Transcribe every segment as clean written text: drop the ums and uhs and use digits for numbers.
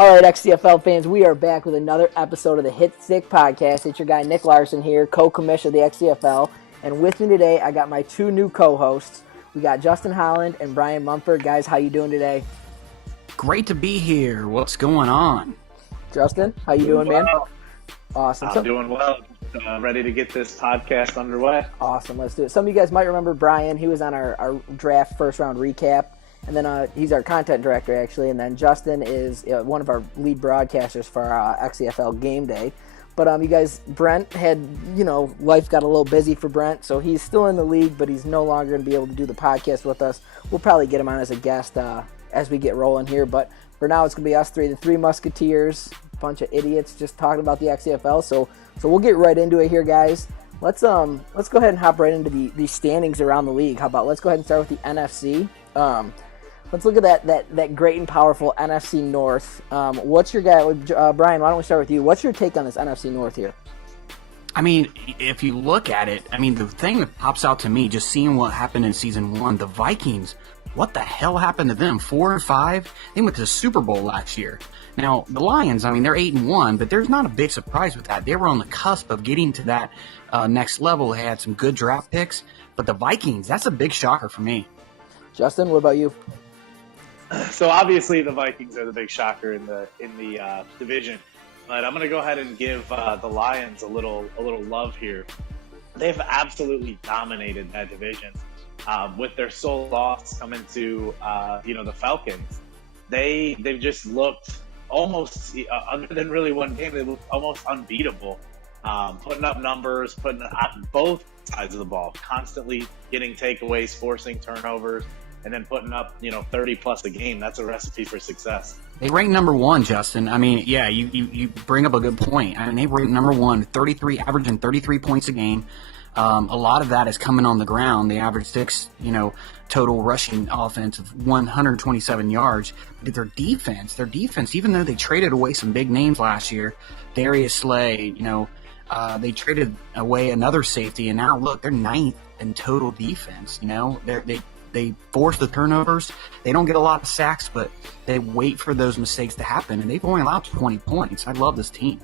All right, XCFL fans, we are back with another episode of the Hitstick podcast. It's your guy Nick Larson here, co-commissioner of the XCFL, and with me today, I got my two new co-hosts. We got Justin Holland and Brian Mumford. Guys, how you doing today? Great to be here. What's going on? Justin, how you doing, man? Awesome. I'm doing well. Ready to get this podcast underway. Awesome. Let's do it. Some of you guys might remember Brian. He was on our draft first round recap. And then he's our content director, actually. And then Justin is one of our lead broadcasters for XCFL Game Day. But you guys, Brent had, life got a little busy for Brent. So he's still in the league, but he's no longer going to be able to do the podcast with us. We'll probably get him on as a guest as we get rolling here. But for now, it's going to be us three, the three Musketeers, a bunch of idiots just talking about the XCFL. So we'll get right into it here, guys. Let's go ahead and hop right into the standings around the league. How about let's go ahead and start with the NFC. Let's look at that great and powerful NFC North. What's your guy, Brian? Why don't we start with you? What's your take on this NFC North here? I mean, if you look at it, the thing that pops out to me, just seeing what happened in season 1, the Vikings. What the hell happened to them? 4-5. They went to the Super Bowl last year. Now the Lions, they're 8-1, but there's not a big surprise with that. They were on the cusp of getting to that next level. They had some good draft picks, but the Vikings, that's a big shocker for me. Justin, what about you? So obviously the Vikings are the big shocker in the division, but I'm going to go ahead and give the Lions a little love here. They've absolutely dominated that division with their sole loss coming to the Falcons. They've just looked almost other than really one game, they looked almost unbeatable, putting up numbers, putting on both sides of the ball, constantly getting takeaways, forcing turnovers. And then putting up, 30 plus a game. That's a recipe for success. They rank number 1, Justin. You bring up a good point. They rank number 1, averaging 33 points a game. A lot of that is coming on the ground. They average 6, total rushing offense of 127 yards. But their defense, even though they traded away some big names last year, Darius Slay, they traded away another safety, and now look, they're 9th in total defense. They force the turnovers. They don't get a lot of sacks, but they wait for those mistakes to happen, and they've only allowed 20 points. I love this team.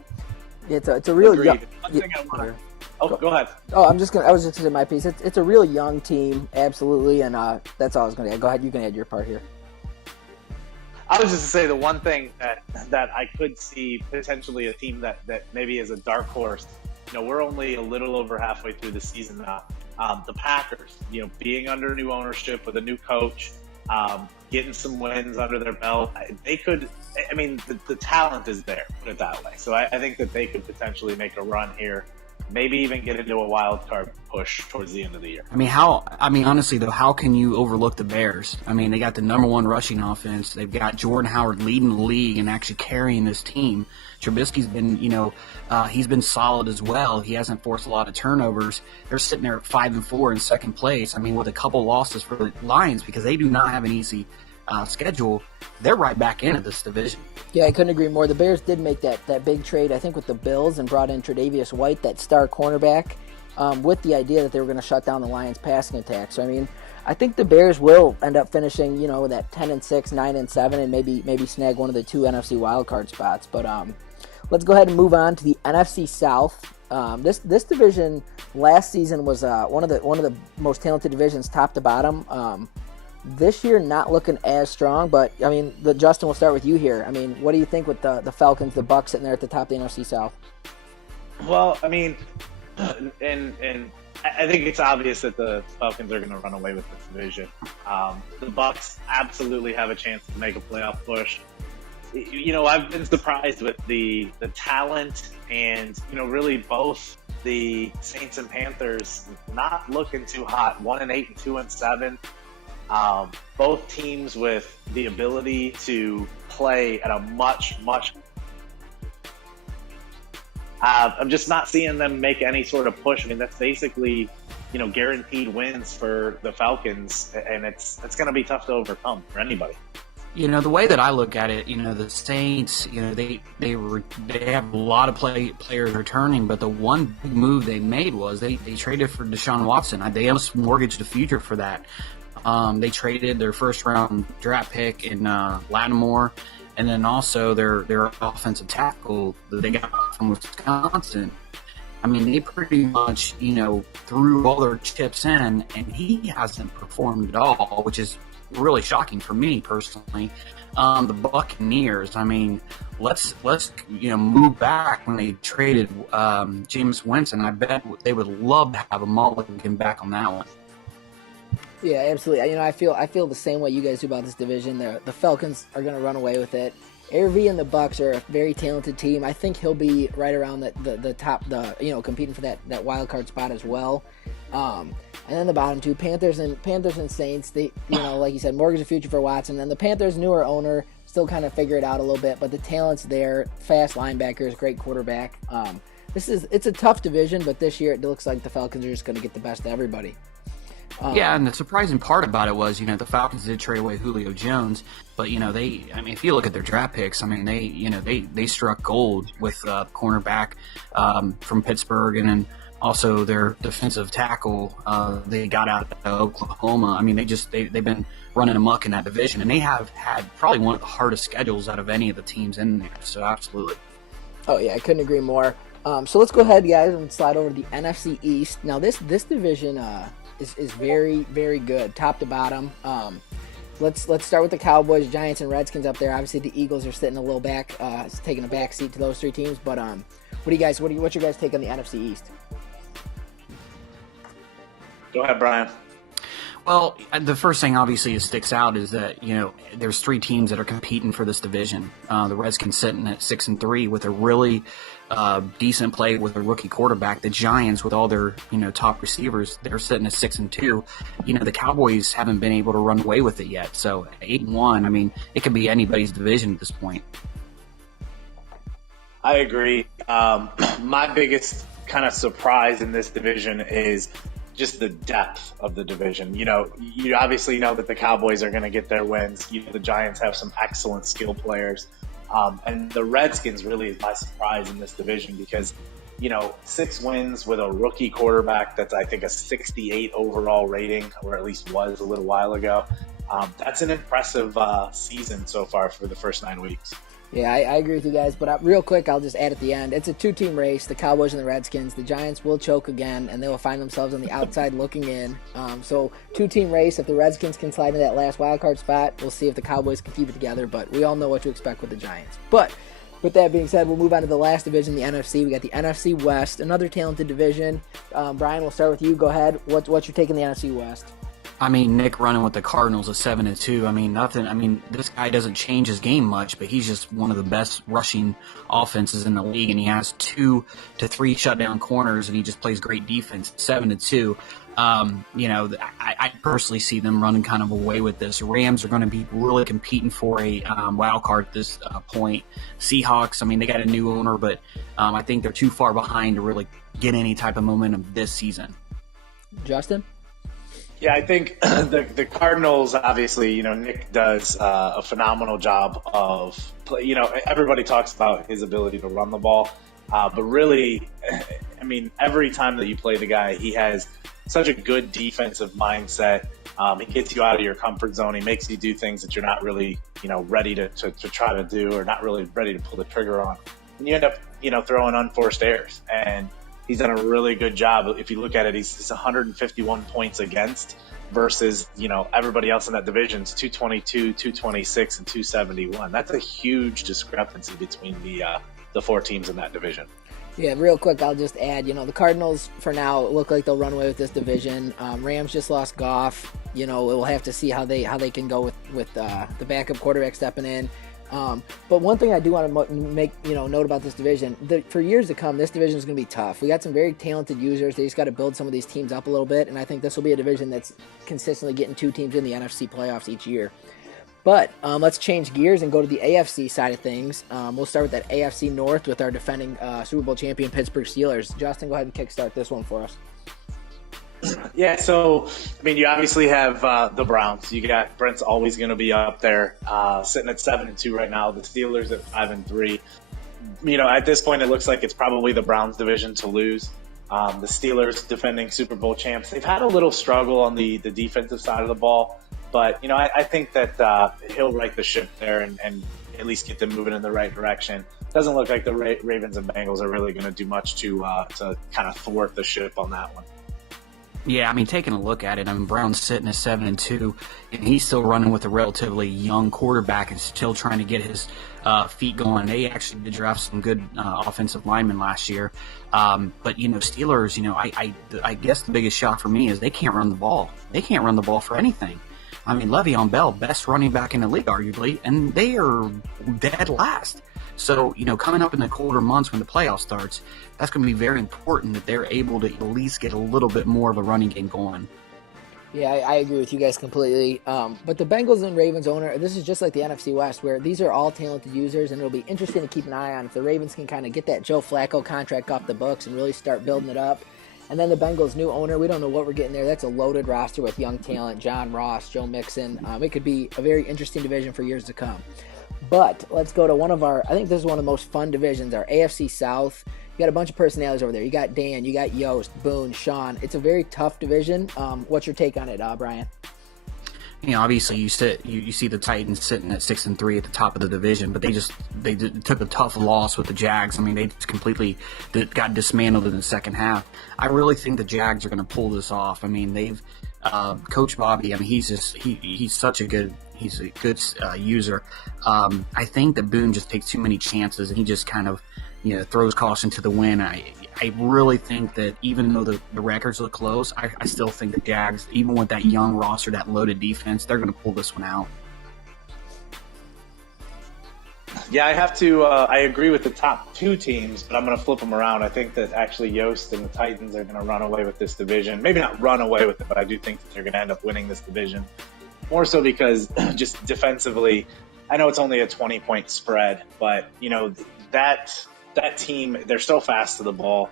It's a real young. Go ahead. Oh, I was just gonna say my piece. It's a real young team, absolutely, and that's all I was gonna add. Go ahead, you can add your part here. I was just to say the one thing that I could see potentially a team that maybe is a dark horse. We're only a little over halfway through the season now. The Packers, being under new ownership with a new coach, getting some wins under their belt, they could. The talent is there, put it that way. So I think that they could potentially make a run here, maybe even get into a wild card push towards the end of the year. Honestly though, how can you overlook the Bears? They got the number 1 rushing offense. They've got Jordan Howard leading the league and actually carrying this team. Trubisky's been, he's been solid as well. He hasn't forced a lot of turnovers. They're sitting there at 5-4 in second place. With a couple losses for the Lions because they do not have an easy schedule. They're right back into this division. Yeah, I couldn't agree more. The Bears did make that big trade, I think, with the Bills and brought in Tre'Davious White, that star cornerback, with the idea that they were going to shut down the Lions' passing attack. So, I think the Bears will end up finishing, that 10-6, 9-7, and maybe snag one of the 2 NFC wildcard spots. But let's go ahead and move on to the NFC South. This division last season was one of the most talented divisions, top to bottom. This year, not looking as strong, but Justin, we'll start with you here. What do you think with the Falcons, the Bucs sitting there at the top of the NFC South? Well, and I think it's obvious that the Falcons are going to run away with this division. The Bucs absolutely have a chance to make a playoff push. I've been surprised with the talent and, really both the Saints and Panthers not looking too hot. 1-8 and 2-7. Both teams with the ability to play at a much. I'm just not seeing them make any sort of push. I mean, that's basically, guaranteed wins for the Falcons, and it's going to be tough to overcome for anybody. The way that I look at it, the Saints, they have a lot of players returning, but the one big move they made was they traded for Deshaun Watson. They almost mortgaged the future for that. They traded their first round draft pick in Lattimore, and then also their offensive tackle that they got from Wisconsin. I mean, they pretty much, threw all their chips in, and he hasn't performed at all, which is really shocking for me personally. The Buccaneers, I mean, let's move back when they traded Jameis Winston. I bet they would love to have a mulligan back on that one. Yeah, absolutely. I feel the same way you guys do about this division. The Falcons are going to run away with it. ARV and the Bucs are a very talented team. I think he'll be right around the top, competing for that wild card spot as well. And then the bottom two, Panthers and Saints. They, like you said, mortgage the future for Watson. And the Panthers' newer owner still kind of figure it out a little bit, but the talent's there. Fast linebackers, great quarterback. It's a tough division, but this year it looks like the Falcons are just going to get the best of everybody. Yeah, and the surprising part about it was, the Falcons did trade away Julio Jones, but if you look at their draft picks, they struck gold with cornerback from Pittsburgh, and then also their defensive tackle they got out of Oklahoma. I mean, they've been running amok in that division, and they have had probably one of the hardest schedules out of any of the teams in there. So absolutely. Oh yeah, I couldn't agree more. So let's go ahead, guys, and slide over to the NFC East. Now this division is very, very good, top to bottom. Let's start with the Cowboys, Giants, and Redskins up there. Obviously, the Eagles are sitting a little back, taking a back seat to those three teams. But what's your guys' take on the NFC East? Go ahead, Brian. Well, the first thing obviously that sticks out is that there's three teams that are competing for this division. The Redskins sitting at 6-3 with a really decent play with a rookie quarterback. The Giants, with all their top receivers, they're sitting at 6-2. The Cowboys haven't been able to run away with it yet. So 8-1. I mean, it could be anybody's division at this point. I agree. My biggest kind of surprise in this division is just the depth of the division. You obviously know that the Cowboys are going to get their wins. The Giants have some excellent skill players. And the Redskins really is my surprise in this division because, 6 wins with a rookie quarterback that's, I think, a 68 overall rating, or at least was a little while ago. That's an impressive season so far for the first 9 weeks. Yeah, I agree with you guys, but real quick, I'll just add at the end, it's a 2-team race, the Cowboys and the Redskins. The Giants will choke again, and they will find themselves on the outside looking in. So 2-team race. If the Redskins can slide into that last wildcard spot, we'll see if the Cowboys can keep it together, but we all know what to expect with the Giants. But with that being said, we'll move on to the last division, the NFC. We got the NFC West, another talented division. Brian, we'll start with you. Go ahead. What's your take on the NFC West? I mean, Nick running with the Cardinals is 7-2. I mean, nothing. I mean, this guy doesn't change his game much, but he's just one of the best rushing offenses in the league, and he has 2 to 3 shutdown corners, and he just plays great defense. 7-2. I personally see them running kind of away with this. Rams are going to be really competing for a wild card at this point. Seahawks, I mean, they got a new owner, but I think they're too far behind to really get any type of momentum this season. Justin? Yeah, I think the Cardinals, obviously, Nick does a phenomenal job of play. Everybody talks about his ability to run the ball, but really, I mean, every time that you play the guy, he has such a good defensive mindset. He gets you out of your comfort zone. He makes you do things that you're not really, ready to try to do, or not really ready to pull the trigger on. And you end up, throwing unforced errors. And he's done a really good job. If you look at it, he's 151 points against versus, everybody else in that division is 222, 226, and 271. That's a huge discrepancy between the 4 teams in that division. Yeah, real quick, I'll just add, the Cardinals, for now, look like they'll run away with this division. Rams just lost Goff. We'll have to see how they can go with the backup quarterback stepping in. But one thing I do want to make note about this division, for years to come, this division is going to be tough. We got some very talented users. They just got to build some of these teams up a little bit, and I think this will be a division that's consistently getting 2 teams in the NFC playoffs each year. But let's change gears and go to the AFC side of things. We'll start with that AFC North with our defending Super Bowl champion Pittsburgh Steelers. Justin, go ahead and kickstart this one for us. Yeah, so, you obviously have the Browns. You got Brent's always going to be up there, sitting at 7-2 right now. The Steelers at 5-3. At this point, it looks like it's probably the Browns division to lose. The Steelers, defending Super Bowl champs, they've had a little struggle on the defensive side of the ball. But, I think that he'll right the ship there and at least get them moving in the right direction. Doesn't look like the Ravens and Bengals are really going to do much to kind of thwart the ship on that one. Yeah, taking a look at it, Brown's sitting at 7-2, and he's still running with a relatively young quarterback and still trying to get his feet going. They actually did draft some good offensive linemen last year. But, Steelers, I guess the biggest shock for me is they can't run the ball. They can't run the ball for anything. Le'Veon Bell, best running back in the league, arguably, and they are dead last. So, coming up in the colder months when the playoff starts, that's going to be very important that they're able to at least get a little bit more of a running game going. Yeah, I agree with you guys completely. But the Bengals and Ravens owner, this is just like the NFC West, where these are all talented users, and it'll be interesting to keep an eye on if the Ravens can kind of get that Joe Flacco contract off the books and really start building it up. And then the Bengals' new owner, we don't know what we're getting there. That's a loaded roster with young talent, John Ross, Joe Mixon. It could be a very interesting division for years to come. But let's go to I think this is one of the most fun divisions, our AFC South. You got a bunch of personalities over there. You got Dan, you got Yost, Boone, Sean. It's a very tough division. What's your take on it, Brian? Obviously you see the Titans sitting at 6-3 at the top of the division, but they took a tough loss with the Jags. They just completely got dismantled in the second half. I really think the Jags are going to pull this off. They've Coach Bobby. He's such a good user. I think that Boone just takes too many chances, and he just kind of throws caution to the wind. I really think that even though the records look close, I still think the Jags, even with that young roster, that loaded defense, they're going to pull this one out. Yeah, I agree with the top 2 teams, but I'm going to flip them around. I think that actually Yost and the Titans are going to run away with this division. Maybe not run away with it, but I do think that they're going to end up winning this division. More so because just defensively, I know it's only a 20-point spread, but, that team, they're so fast to the ball.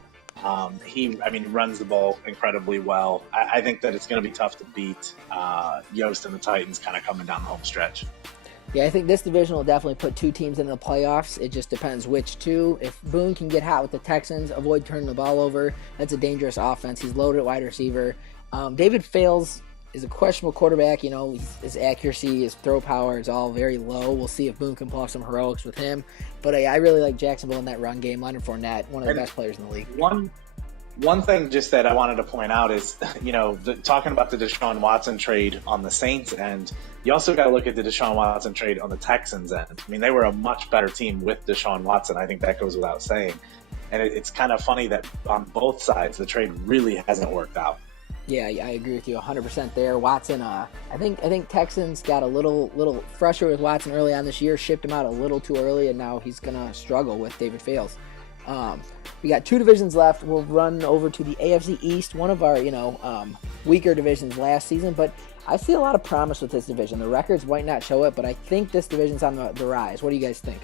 He runs the ball incredibly well. I think that it's going to be tough to beat Yost and the Titans kind of coming down the home stretch. Yeah, I think this division will definitely put 2 teams in the playoffs. It just depends which 2. If Boone can get hot with the Texans, avoid turning the ball over, that's a dangerous offense. He's loaded at wide receiver. David Fales is a questionable quarterback. His accuracy, his throw power is all very low. We'll see if Boone can pull off some heroics with him. But I really like Jacksonville in that run game. Leonard Fournette, one of the best players in the league. One thing just that I wanted to point out is, talking about the Deshaun Watson trade on the Saints end, you also got to look at the Deshaun Watson trade on the Texans end. They were a much better team with Deshaun Watson. I think that goes without saying. And it's kind of funny that on both sides, the trade really hasn't worked out. Yeah, I agree with you 100% there. Watson, I think Texans got a little fresher with Watson early on this year, shipped him out a little too early, and now he's going to struggle with David Fales. We got 2 divisions left. We'll run over to the AFC East, one of our, weaker divisions last season, but I see a lot of promise with this division. The records might not show it, but I think this division's on the rise. What do you guys think?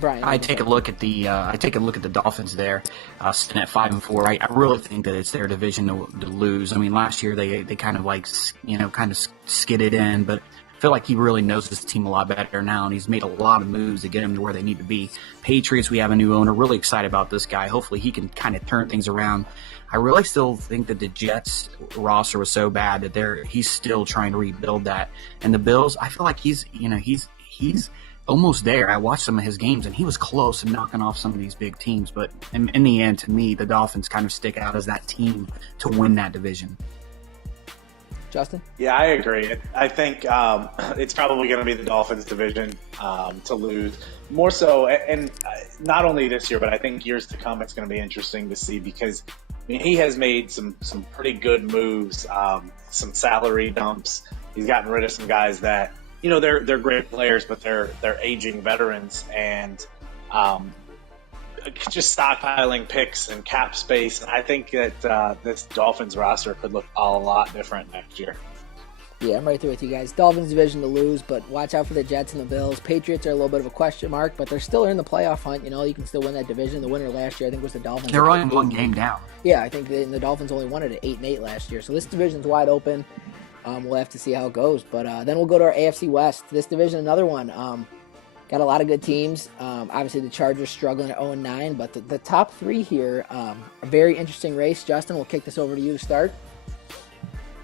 Brian, I take a look at the Dolphins there, sitting at 5-4. I really think that it's their division to lose. Last year they kind of skidded in, but I feel like he really knows his team a lot better now, and he's made a lot of moves to get him to where they need to be. Patriots, we have a new owner. Really excited about this guy. Hopefully he can kind of turn things around. I really still think that the Jets roster was so bad that he's still trying to rebuild that. And the Bills, I feel like he's almost there. I watched some of his games, and he was close to knocking off some of these big teams. But in the end, to me, the Dolphins kind of stick out as that team to win that division. Justin? Yeah, I agree. I think it's probably going to be the Dolphins division to lose. More so, and not only this year, but I think years to come, it's going to be interesting to see because he has made some pretty good moves, some salary dumps. He's gotten rid of some guys that they're great players, but they're aging veterans, and just stockpiling picks and cap space. I think that this Dolphins roster could look a lot different next year. Yeah, I'm right there with you guys. Dolphins division to lose, but watch out for the Jets and the Bills. Patriots are a little bit of a question mark, but they're still in the playoff hunt. You can still win that division. The winner last year, I think, was the Dolphins. They're only one game down. Yeah, I think the Dolphins only won it at 8-8 last year. So this division's wide open. We'll have to see how it goes. But then we'll go to our AFC West. This division, another one. Got a lot of good teams. Obviously, the Chargers struggling at 0-9, but the top three here, a very interesting race. Justin, we'll kick this over to you to start.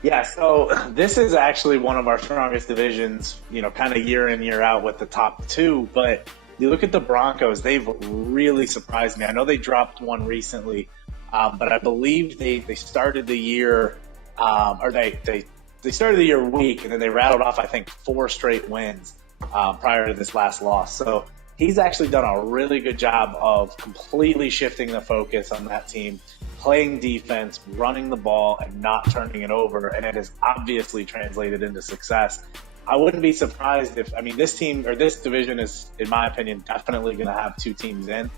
Yeah, so this is actually one of our strongest divisions, kind of year in, year out with the top two. But you look at the Broncos, they've really surprised me. I know they dropped one recently, but I believe they started the year, they started the year weak, and then they rattled off, I think, 4 straight wins prior to this last loss. So he's actually done a really good job of completely shifting the focus on that team, playing defense, running the ball, and not turning it over, and it has obviously translated into success. I wouldn't be surprised if, this team or this division is, in my opinion, definitely going to have 2 teams in,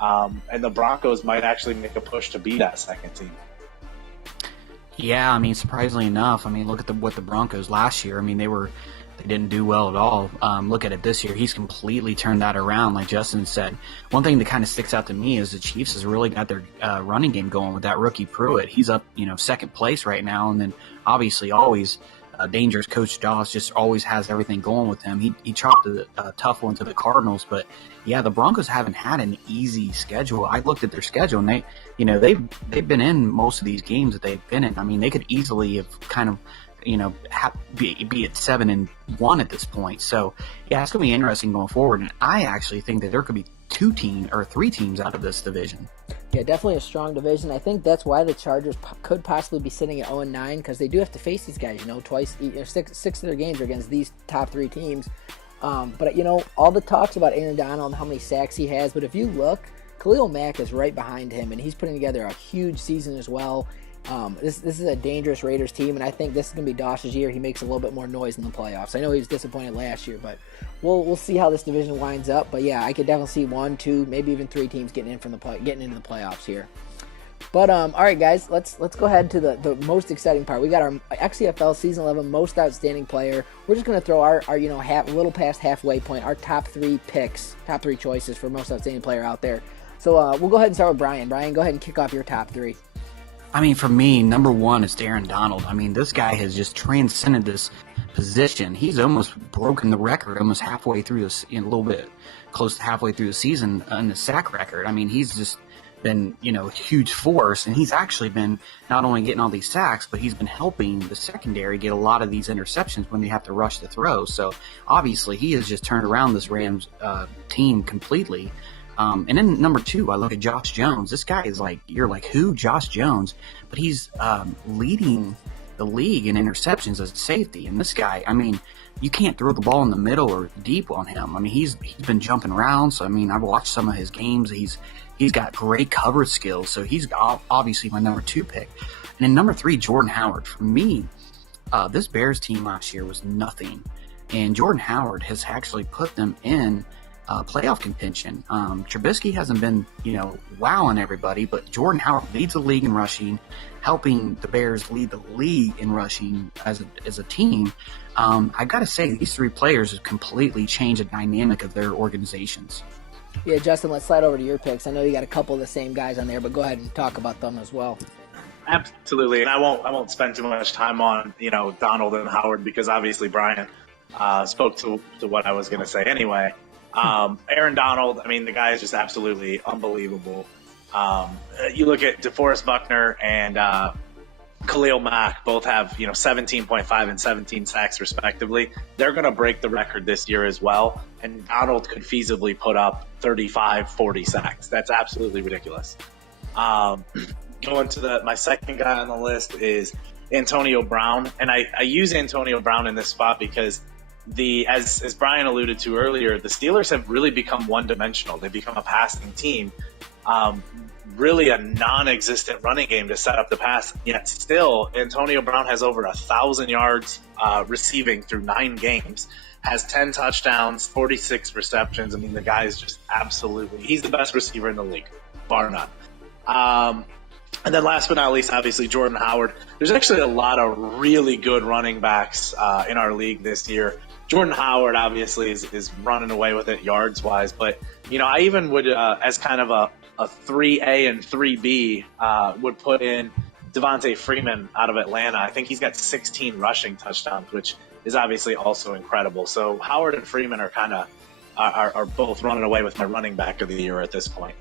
and the Broncos might actually make a push to be that second team. Yeah, surprisingly enough, look at what the Broncos last year. They didn't do well at all. Look at it this year. He's completely turned that around, like Justin said. One thing that kind of sticks out to me is the Chiefs has really got their running game going with that rookie Pruitt. He's up, second place right now, and then obviously always dangerous Coach Doss just always has everything going with him. He chopped a tough one to the Cardinals, but yeah, the Broncos haven't had an easy schedule. I looked at their schedule, and they've been in most of these games that they've been in. They could easily have kind of be at 7-1 at this point. So yeah, it's gonna be interesting going forward. And I actually think that there could be 2 teams or 3 teams out of this division. Yeah, definitely a strong division. I think that's why the Chargers could possibly be sitting at 0-9, because they do have to face these guys. Twice, 6 of their games are against these top 3 teams. But all the talks about Aaron Donald and how many sacks he has. But if you look, Khalil Mack is right behind him, and he's putting together a huge season as well. This is a dangerous Raiders team, and I think this is going to be Doss's year. He makes a little bit more noise in the playoffs. I know he was disappointed last year, but we'll see how this division winds up. But yeah, I could definitely see 1, 2, maybe even 3 teams getting into the playoffs here. But all right, guys, let's go ahead to the most exciting part. We got our XCFL Season 11 Most Outstanding Player. We're just going to throw our little past halfway point, our top 3 picks, top 3 choices for Most Outstanding Player out there. So we'll go ahead and start with Brian. Brian, go ahead and kick off your top 3. For me, number 1 is Aaron Donald. This guy has just transcended this position. He's almost broken the record almost halfway through this, a little bit close to halfway through the season in the sack record. He's just been, a huge force, and he's actually been not only getting all these sacks, but he's been helping the secondary get a lot of these interceptions when they have to rush the throw. So obviously he has just turned around this Rams team completely. And then number 2, I look at Josh Jones. This guy is you're like, who? Josh Jones? But he's leading the league in interceptions as a safety. And this guy, you can't throw the ball in the middle or deep on him. He's been jumping around. So, I've watched some of his games. He's got great coverage skills. So he's obviously my number 2 pick. And then number 3, Jordan Howard. For me, this Bears team last year was nothing. And Jordan Howard has actually put them in playoff contention. Trubisky hasn't been, wowing everybody, but Jordan Howard leads the league in rushing, helping the Bears lead the league in rushing as a team. I got to say, these 3 players have completely changed the dynamic of their organizations. Yeah, Justin, let's slide over to your picks. I know you got a couple of the same guys on there, but go ahead and talk about them as well. Absolutely, and I won't spend too much time on Donald and Howard, because obviously Brian spoke to what I was going to say anyway. Aaron Donald, the guy is just absolutely unbelievable. You look at DeForest Buckner and Khalil Mack, both have 17.5 and 17 sacks respectively. They're going to break the record this year as well, and Donald could feasibly put up 35, 40 sacks. That's absolutely ridiculous. Going to my second guy on the list is Antonio Brown, and I use Antonio Brown in this spot because as Brian alluded to earlier, the Steelers have really become one-dimensional. They become a passing team, really a non-existent running game to set up the pass. Yet still, Antonio Brown has over 1,000 yards receiving through 9 games, has 10 touchdowns, 46 receptions. I mean, the guy is just he's the best receiver in the league, bar none. And then last but not least, obviously, Jordan Howard. There's actually a lot of really good running backs in our league this year. Jordan Howard, obviously, is running away with it yards-wise. But, I even would, as kind of a 3A and 3B, would put in Devontae Freeman out of Atlanta. I think he's got 16 rushing touchdowns, which is obviously also incredible. So Howard and Freeman are kind of are both running away with my running back of the year at this point.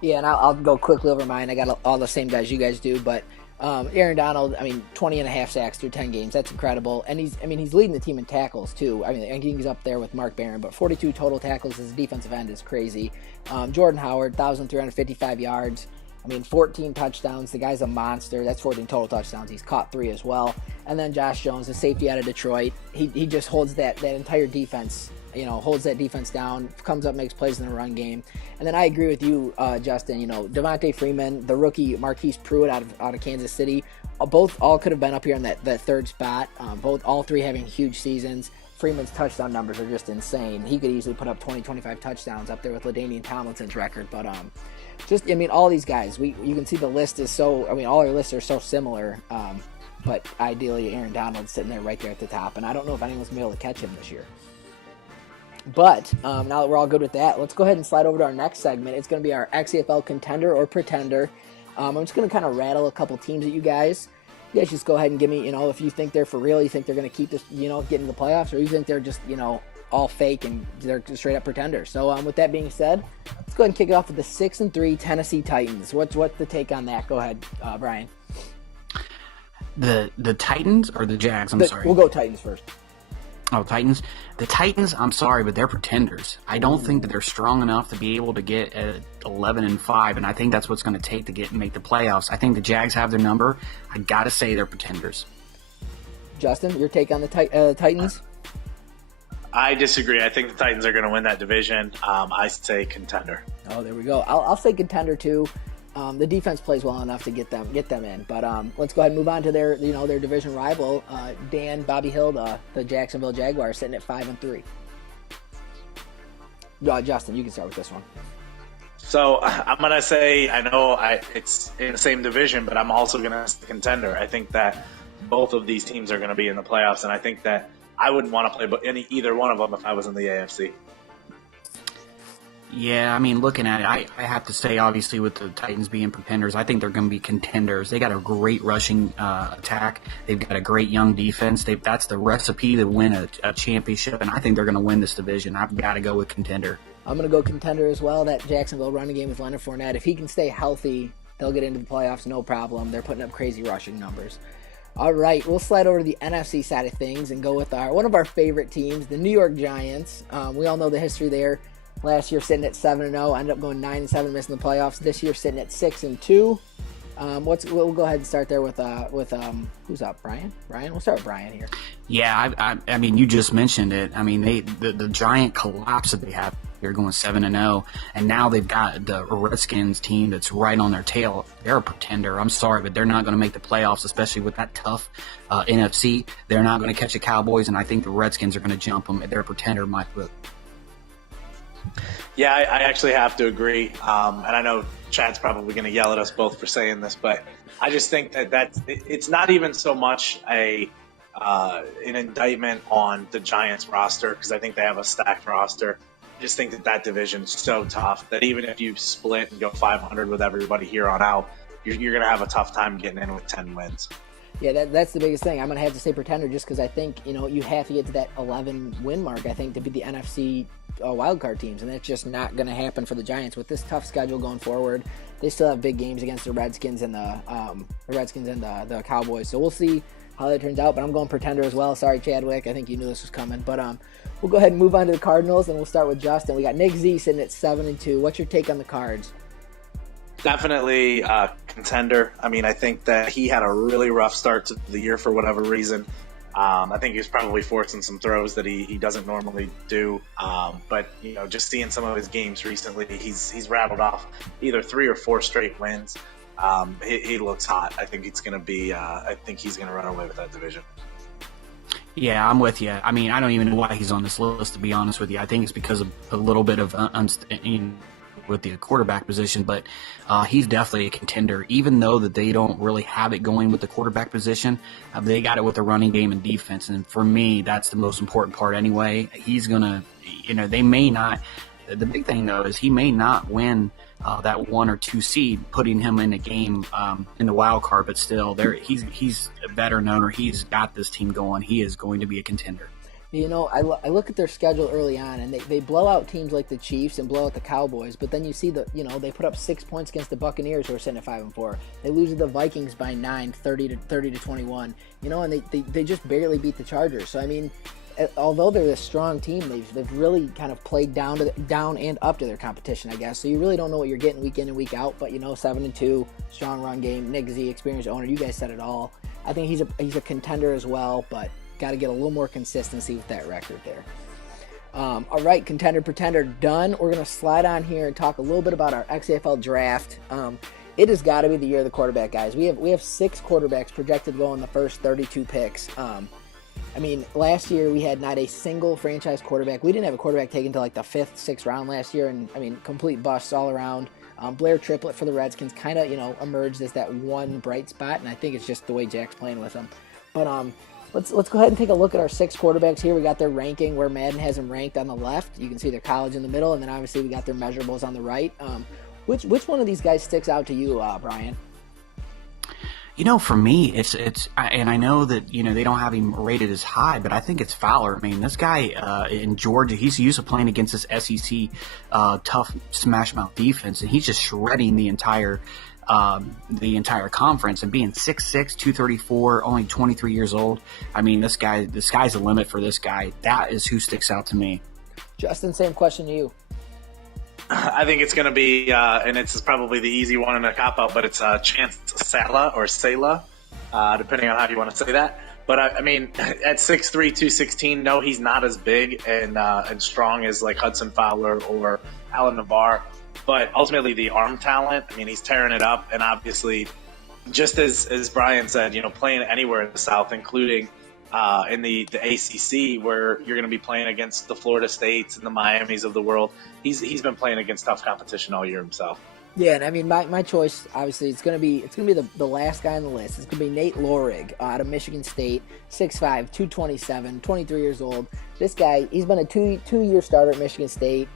Yeah, and I'll go quickly over mine. I got all the same guys you guys do, but Aaron Donald, 20 and a half sacks through 10 games. That's incredible. And he's leading the team in tackles, too. I think he's up there with Mark Barron, but 42 total tackles as a defensive end is crazy. Jordan Howard, 1,355 yards. 14 touchdowns. The guy's a monster. That's 14 total touchdowns. He's caught 3 as well. And then Josh Jones, the safety out of Detroit. He just holds that entire defense, holds that defense down, comes up, makes plays in the run game. And then I agree with you, Justin. Devontae Freeman, the rookie Marquise Pruitt out of Kansas City, all could have been up here in that third spot. All three having huge seasons. Freeman's touchdown numbers are just insane. He could easily put up 20, 25 touchdowns up there with LaDainian Tomlinson's record. But all these guys, you can see the list is so. All our lists are so similar. But ideally, Aaron Donald's sitting there right there at the top, and I don't know if anyone's going to be able to catch him this year. But now that we're all good with that, let's go ahead and slide over to our next segment. It's going to be our XCFL contender or pretender. I'm just going to kind of rattle a couple teams at you guys. You guys just go ahead and give me, if you think they're for real, you think they're going to keep this, get into the playoffs, or you think they're just, all fake and they're just straight up pretenders. So with that being said, let's go ahead and kick it off with the 6-3 Tennessee Titans. What's the take on that? Go ahead, Brian. The Titans or the Jags? Sorry. We'll go Titans first. Oh, Titans. The Titans, I'm sorry, but they're pretenders. I don't think that they're strong enough to be able to get at 11-5, and I think that's what's going to take to make the playoffs. I think the Jags have their number. I got to say they're pretenders. Justin, your take on the Titans? I disagree. I think the Titans are going to win that division. I say contender. Oh, there we go. I'll say contender too. The defense plays well enough to get them in. But let's go ahead and move on to their division rival, Bobby Hill, the Jacksonville Jaguars, sitting at 5-3. Justin, you can start with this one. So I'm going to say, I know it's in the same division, but I'm also going to say contender. I think that both of these teams are going to be in the playoffs, and I think that I wouldn't want to play either one of them if I was in the AFC. Yeah, looking at it, I have to say, obviously, with the Titans being pretenders, I think they're going to be contenders. They got a great rushing attack. They've got a great young defense. That's the recipe to win a championship, and I think they're going to win this division. I've got to go with contender. I'm going to go contender as well. That Jacksonville running game with Leonard Fournette, if he can stay healthy, they'll get into the playoffs, no problem. They're putting up crazy rushing numbers. All right, we'll slide over to the NFC side of things and go with one of our favorite teams, the New York Giants. We all know the history there. Last year sitting at 7-0, ended up going 9-7, missing the playoffs. This year sitting at 6-2. We'll go ahead and start there with who's up? Brian. We'll start with Brian here. Yeah, you just mentioned it. The giant collapse that they have. They're going 7-0, and now they've got the Redskins team that's right on their tail. They're a pretender. I'm sorry, but they're not going to make the playoffs, especially with that tough NFC. They're not going to catch the Cowboys, and I think the Redskins are going to jump them. They're a pretender in my book. Yeah, I actually have to agree. And I know Chad's probably going to yell at us both for saying this, but I just think that it's not even so much an indictment on the Giants roster, because I think they have a stacked roster. I just think that division's so tough that even if you split and go 500 with everybody here on out, you're going to have a tough time getting in with 10 wins. Yeah, that's the biggest thing. I'm going to have to say pretender just because I think, you have to get to that 11 win mark, I think, to be the NFC wildcard teams, and that's just not going to happen for the Giants with this tough schedule going forward. They still have big games against the Redskins and the Cowboys, so we'll see how that turns out, but I'm going pretender as well. Sorry, Chadwick. I think you knew this was coming, but we'll go ahead and move on to the Cardinals, and we'll start with Justin. We got Nick Z sitting at 7-2. What's your take on the Cards? Definitely contender. I think that he had a really rough start to the year for whatever reason. I think he was probably forcing some throws that he doesn't normally do. But just seeing some of his games recently, he's rattled off either 3 or 4 straight wins. He looks hot. I think he's going to run away with that division. Yeah, I'm with you. I mean, I don't even know why he's on this list, to be honest with you. I think it's because of a little bit of with the quarterback position, but he's definitely a contender. Even though that they don't really have it going with the quarterback position, they got it with the running game and defense. And for me, that's the most important part anyway. He's gonna, they may not. The big thing though is he may not win that 1 or 2 seed, putting him in a game in the wild card, but still, he's a veteran owner. He's got this team going. He is going to be a contender. I look at their schedule early on, and they blow out teams like the Chiefs and blow out the Cowboys, but then you see they put up 6 points against the Buccaneers, who are sitting at 5-4. They lose to the Vikings by 9, 30-21. And they just barely beat the Chargers. So I mean, although they're a strong team, they've really kind of played down and up to their competition, I guess. So you really don't know what you're getting week in and week out. But 7-2, strong run game. Nick Z, experienced owner. You guys said it all. I think he's a contender as well, but got to get a little more consistency with that record there. All right, contender pretender done. We're gonna slide on here and talk a little bit about our XCFL draft. It has got to be the year of the quarterback, guys. We have 6 quarterbacks projected to go in the first 32 picks. I mean, last year we had not a single franchise quarterback. We didn't have a quarterback taken to like the 5th, 6th round last year, and I mean, complete busts all around. Blair Triplett for the Redskins kind of emerged as that one bright spot, and I think it's just the way Jack's playing with them. But let's go ahead and take a look at our 6 quarterbacks here. We got their ranking where Madden has them ranked on the left. You can see their college in the middle, and then obviously we got their measurables on the right. Which one of these guys sticks out to you, Brian? For me, it's and I know that they don't have him rated as high, but I think it's Fowler. I mean, this guy in Georgia, he's used to playing against this SEC tough smash mouth defense, and he's just shredding the entire conference, and being 6'6", 234, only 23 years old. I mean, the sky's the limit for this guy. That is who sticks out to me. Justin, same question to you. I think it's going to be, and it's probably the easy one in a cop-out, but it's Chance Sala, depending on how you want to say that. But, I mean, at 6'3", 216, no, he's not as big and strong as, like, Hudson Fowler or Alan Navarre. But ultimately, the arm talent, I mean, he's tearing it up. And obviously, just as Brian said, playing anywhere in the South, including in the ACC, where you're going to be playing against the Florida States and the Miamis of the world. He's been playing against tough competition all year himself. Yeah, and I mean, my choice, obviously, it's gonna be the last guy on the list. It's gonna be Nate Lorig out of Michigan State, 6'5", 227, 23 years old. This guy, he's been a two-year starter at Michigan State.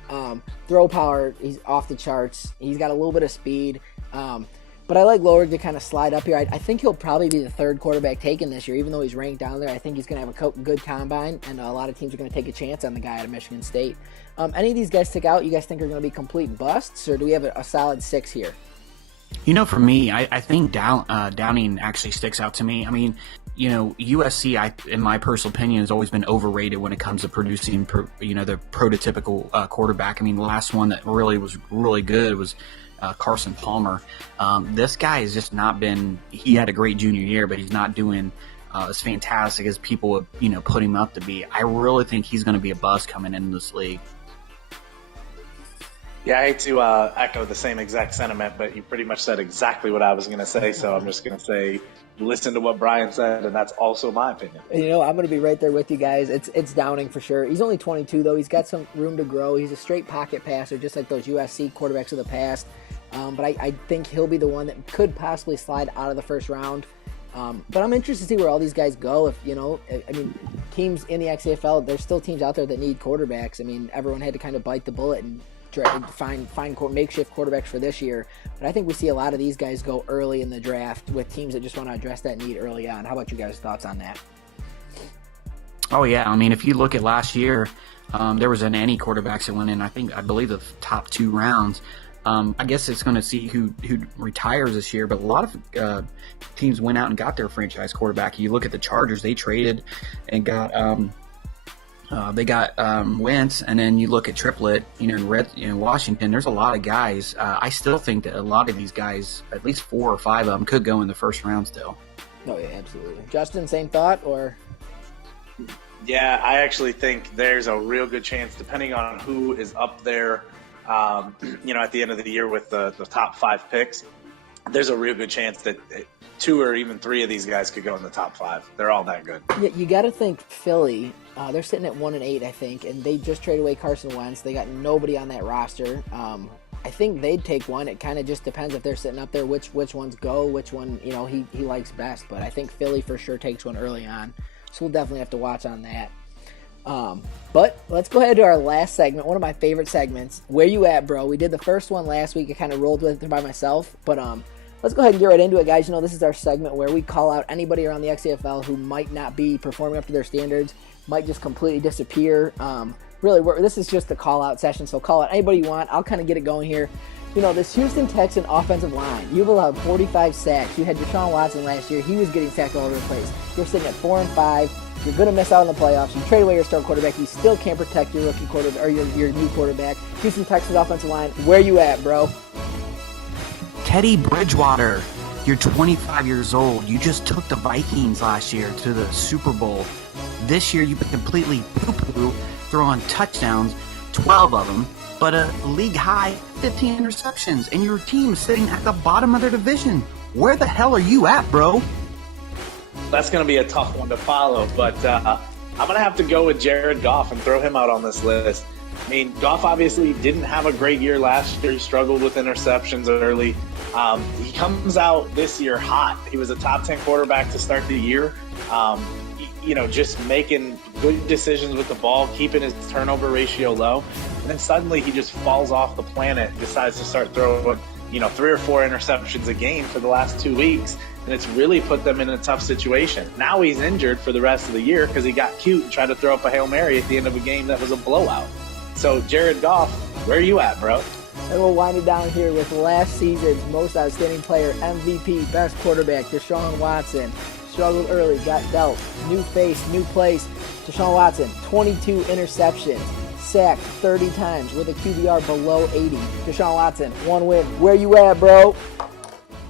Throw power, he's off the charts. He's got a little bit of speed. But I like Lorig to kind of slide up here. I think he'll probably be the 3rd quarterback taken this year, even though he's ranked down there. I think he's going to have a good combine, and a lot of teams are going to take a chance on the guy out of Michigan State. Any of these guys stick out? You guys think are going to be complete busts, or do we have a solid 6 here? For me, I think Downing actually sticks out to me. I mean, USC, in my personal opinion, has always been overrated when it comes to producing, the prototypical quarterback. I mean, the last one that really was really good was Carson Palmer. This guy has just not been. He had a great junior year, but he's not doing as fantastic as people would put him up to be. I really think he's going to be a bust coming into this league. Yeah, I hate to echo the same exact sentiment, but you pretty much said exactly what I was going to say, so I'm just going to say listen to what Brian said, and that's also my opinion. I'm going to be right there with you guys. It's Downing for sure. He's only 22, though. He's got some room to grow. He's a straight pocket passer, just like those USC quarterbacks of the past. But I think he'll be the one that could possibly slide out of the first round. But I'm interested to see where all these guys go. Teams in the XCFL, there's still teams out there that need quarterbacks. I mean, everyone had to kind of bite the bullet and find makeshift quarterbacks for this year. But I think we see a lot of these guys go early in the draft with teams that just want to address that need early on. How about you guys' thoughts on that? Oh, yeah. I mean, if you look at last year, there wasn't any quarterbacks that went in, I believe the top 2 rounds. I guess it's going to see who retires this year, but a lot of teams went out and got their franchise quarterback. You look at the Chargers; they traded and got Wentz, and then you look at Triplett, in Washington. There's a lot of guys. I still think that a lot of these guys, at least 4 or 5 of them, could go in the first round still. Oh yeah, absolutely. Justin, same thought, or? Yeah, I actually think there's a real good chance, depending on who is up there. At the end of the year with the top 5 picks, there's a real good chance that 2 or even 3 of these guys could go in the top 5. They're all that good. Yeah, you got to think Philly. They're sitting at 1-8, I think, and they just traded away Carson Wentz. They got nobody on that roster. I think they'd take one. It kind of just depends if they're sitting up there, which ones go, which one he likes best. But I think Philly for sure takes one early on, so we'll definitely have to watch on that. But let's go ahead to our last segment, one of my favorite segments. Where you at, bro? We did the first one last week. I kind of rolled with it by myself, but let's go ahead and get right into it, guys. This is our segment where we call out anybody around the XCFL who might not be performing up to their standards, might just completely disappear. Really, this is just a call-out session, so call out anybody you want. I'll kind of get it going here. This Houston Texan offensive line, you've allowed 45 sacks. You had Deshaun Watson last year. He was getting sacked all over the place. You're sitting at 4-5. You're going to miss out on the playoffs. You trade away your star quarterback. You still can't protect your rookie quarterback or your new quarterback. Houston Texans offensive line, where you at, bro? Teddy Bridgewater, you're 25 years old. You just took the Vikings last year to the Super Bowl. This year, you've been completely poo-poo, throwing touchdowns, 12 of them, but a league-high 15 interceptions, and your team is sitting at the bottom of their division. Where the hell are you at, bro? That's going to be a tough one to follow, but I'm going to have to go with Jared Goff and throw him out on this list. I mean, Goff obviously didn't have a great year last year. He struggled with interceptions early. He comes out this year hot. He was a top 10 quarterback to start the year. Just making good decisions with the ball, keeping his turnover ratio low. And then suddenly he just falls off the planet, decides to start throwing, 3 or 4 interceptions a game for the last 2 weeks. And it's really put them in a tough situation. Now he's injured for the rest of the year because he got cute and tried to throw up a Hail Mary at the end of a game that was a blowout. So, Jared Goff, where are you at, bro? And we'll wind it down here with last season's most outstanding player, MVP, best quarterback, Deshaun Watson. Struggled early, got dealt. New face, new place. Deshaun Watson, 22 interceptions, sacked 30 times with a QBR below 80. Deshaun Watson, 1 win. Where you at, bro?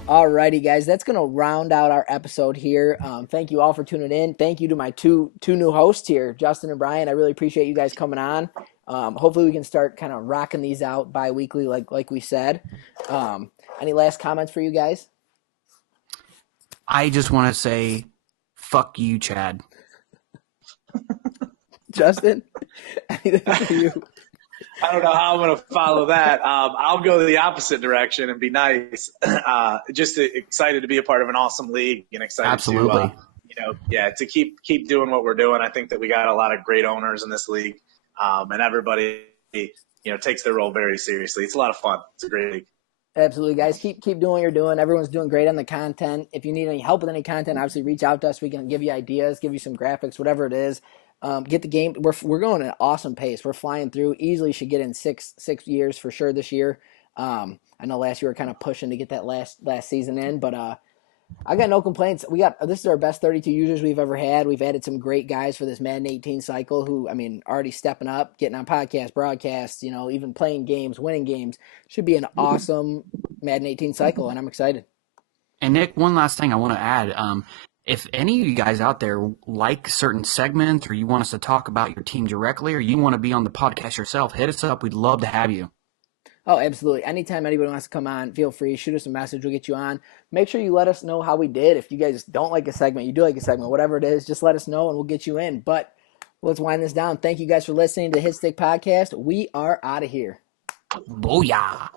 Alrighty, guys, that's going to round out our episode here. Thank you all for tuning in. Thank you to my two new hosts here, Justin and Brian. I really appreciate you guys coming on. Hopefully we can start kind of rocking these out bi-weekly like we said. Any last comments for you guys? I just want to say, fuck you, Chad. Justin, anything for you? I don't know how I'm going to follow that. I'll go the opposite direction and be nice. Just excited to be a part of an awesome league and excited Absolutely. to keep doing what we're doing. I think that we got a lot of great owners in this league, and everybody takes their role very seriously. It's a lot of fun. It's a great league. Absolutely, guys. Keep doing what you're doing. Everyone's doing great on the content. If you need any help with any content, obviously reach out to us. We can give you ideas, give you some graphics, whatever it is. Get the game. We're going at an awesome pace. We're flying through. Easily should get in six years for sure this year. I know last year we were kind of pushing to get that last season in, but I got no complaints. This is our best 32 users we've ever had. We've added some great guys for this Madden 18 cycle who, already stepping up, getting on podcasts, broadcasts, even playing games, winning games. Should be an awesome Madden 18 cycle, and I'm excited. And Nick, one last thing I want to add. If any of you guys out there like certain segments or you want us to talk about your team directly or you want to be on the podcast yourself, hit us up. We'd love to have you. Oh, absolutely. Anytime anybody wants to come on, feel free. Shoot us a message. We'll get you on. Make sure you let us know how we did. If you guys don't like a segment, you do like a segment, whatever it is, just let us know and we'll get you in. But let's wind this down. Thank you guys for listening to Hitstick Podcast. We are out of here. Booyah.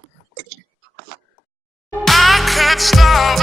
I can't stop.